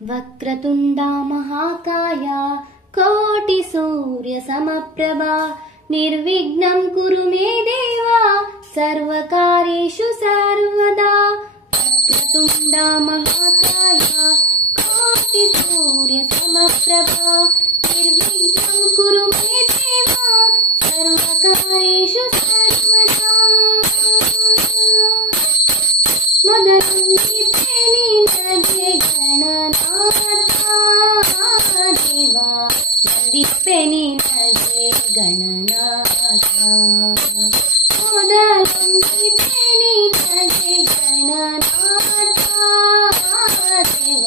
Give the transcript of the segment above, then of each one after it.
ವಕ್ರತುಂಡ ಮಹಾಕಾಯ ಕೋಟಿ ಸೂರ್ಯ ಸಮಪ್ರಭಾ ನಿರ್ವಿಘ್ನಂ ಕುರು ಮೇ ದೇವ ಸರ್ವಕಾರ್ಯೇಷು ಸರ್ವದಾ. ವಕ್ರತುಂಡ ಮಹಾಕಾಯ ಕೋಟಿ ಸೂರ್ಯ ಸಮಪ್ರಭಾ ನಿರ್ವಿಘ್ನಂ ಕುರು ಮೇ ದೇವ ಸರ್ವಕಾರ್ಯೇಷು ಸರ್ವದಾ. ಮೊದಲೊಂದಿದ್ದೆ ನಿನಗೆ ಗಣನಾಥ ದೇವ, ವಂದಿಪ್ಪೆ ನಿನಗೆ ಗಣನಾಥ. ಮೊದಲೊಂದಿದ್ದೆ ನಿನಗೆ ಗಣನಾಥ ದೇವ,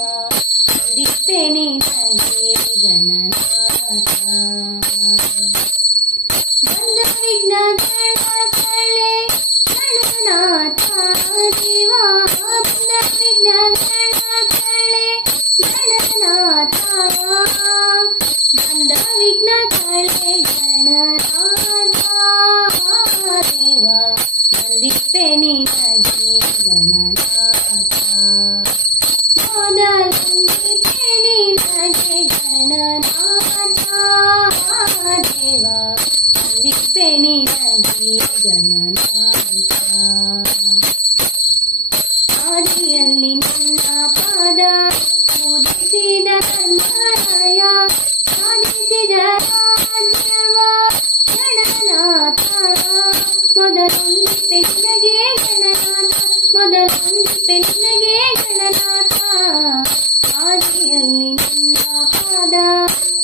ವಂದಿಪ್ಪೆ ನಿನಗೆ ಗಣನಾಥ. ಬಂದ ವಿಘ್ನಗಳ ಕಳೆ ಗಣನಾಥ ದೇವ, ಬಂದ ವಿಘ್ನಗಳ ಕಳೆ ಗಣನಾಥ. ಬಂದ ವಿಘ್ನಗಳೇ ಗಣನಾಥ ದೇವ, ವಂದಿಪ್ಪೆ ನಿನಗೆ ಗಣನಾಥ. ಮೊದಲೊಂದಿಪ್ಪೆ ನಿನಗೆ ಗಣನಾಥ ದೇವ, ವಂದಿಪ್ಪೆ ನಿನಗೆ ಗಣನಾಥ. ಆದಿಯಲ್ಲಿ ನಿನ್ನ ಪಾದ ಪೂಜಿಸಿದ ಧರ್ಮರಾಯ, ಸಾಧಿಸಿದ ರಾಜ್ಯವ ಗಣನಾಥ. ಮೊದಲೊಂದಿಪ್ಪೆ ನಿನಗೆ ಗಣನಾಥ, ಮೊದಲೊಂದಿಪ್ಪೆ ನಿನಗೆ ಗಣನಾಥ. ಆದಿಯಲ್ಲಿ ನಿನ್ನ ಪಾದ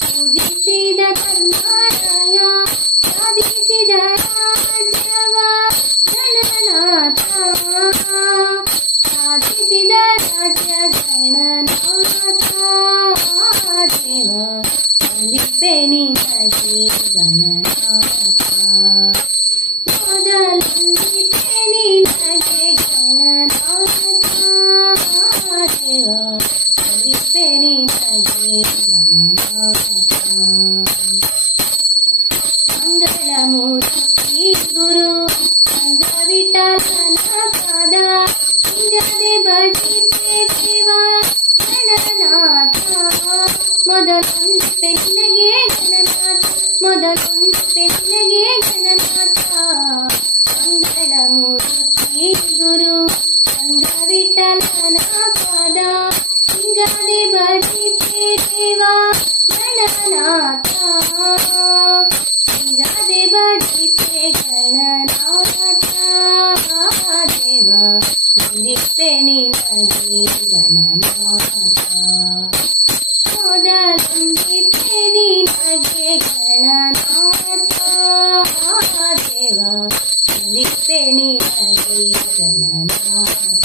ಪೂಜಿಸಿದ ಧರ್ಮರಾಯ, ಸಾಧಿಸಿದ ರಾಜ್ಯವ ಗಣನಾಥ. ಸಾಧಿಸಿದ ರಾಜ್ಯ ಗಣನಾಥ ದೇವ, ವಂದಿಪ್ಪೆ ನಿನಗೆ ಗಣನಾಥ. ಮೊದಲೊಂದಿಪ್ಪೆ ನಿನಗೆ ಗಣನಾಥ ದೇವ, ವಂದಿಪ್ಪೆ ನಿನಗೆ ಗಣನಾಥ. ಮಂಗಳಮೂರ್ತಿ ಗುರು ಸಂಘ ವಿಠಲನ ಪಾದ, ಹಿಂಗದೆ ಭಜಿಪೆ ದೇವ ಗಣನಾಥ. ಮೊದಲೊಂದಿಪ್ಪೆ ನಿನಗೆ ಗಣನಾಥ, ಮೊದಲೊಂದಿಪ್ಪೆ ನಿನಗೆ ಗಣನಾಥ. ಮಂಗಳಮೂರ್ತಿ ಗುರು ಸಂಘ ವಿಠಲನ ಪಾದ, ಹಿಂಗದೆ ಭಜಿಪೆ ದೇವ ಗಣನಾಥ. ಹಿಂಗದೆ ಭಜಿಪೆ ಗಣನಾಥ ದೇವ, ವಂದಿಪ್ಪೆ ನಿನಗೆ ಗಣನಾಥ. ಮೊದಲೊಂದಿಪ್ಪೆ ನಿನಗೆ ಗಣನಾಥ ದೇವ, ವಂದಿಪ್ಪೆ ನಿನಗೆ ಗಣನಾಥ.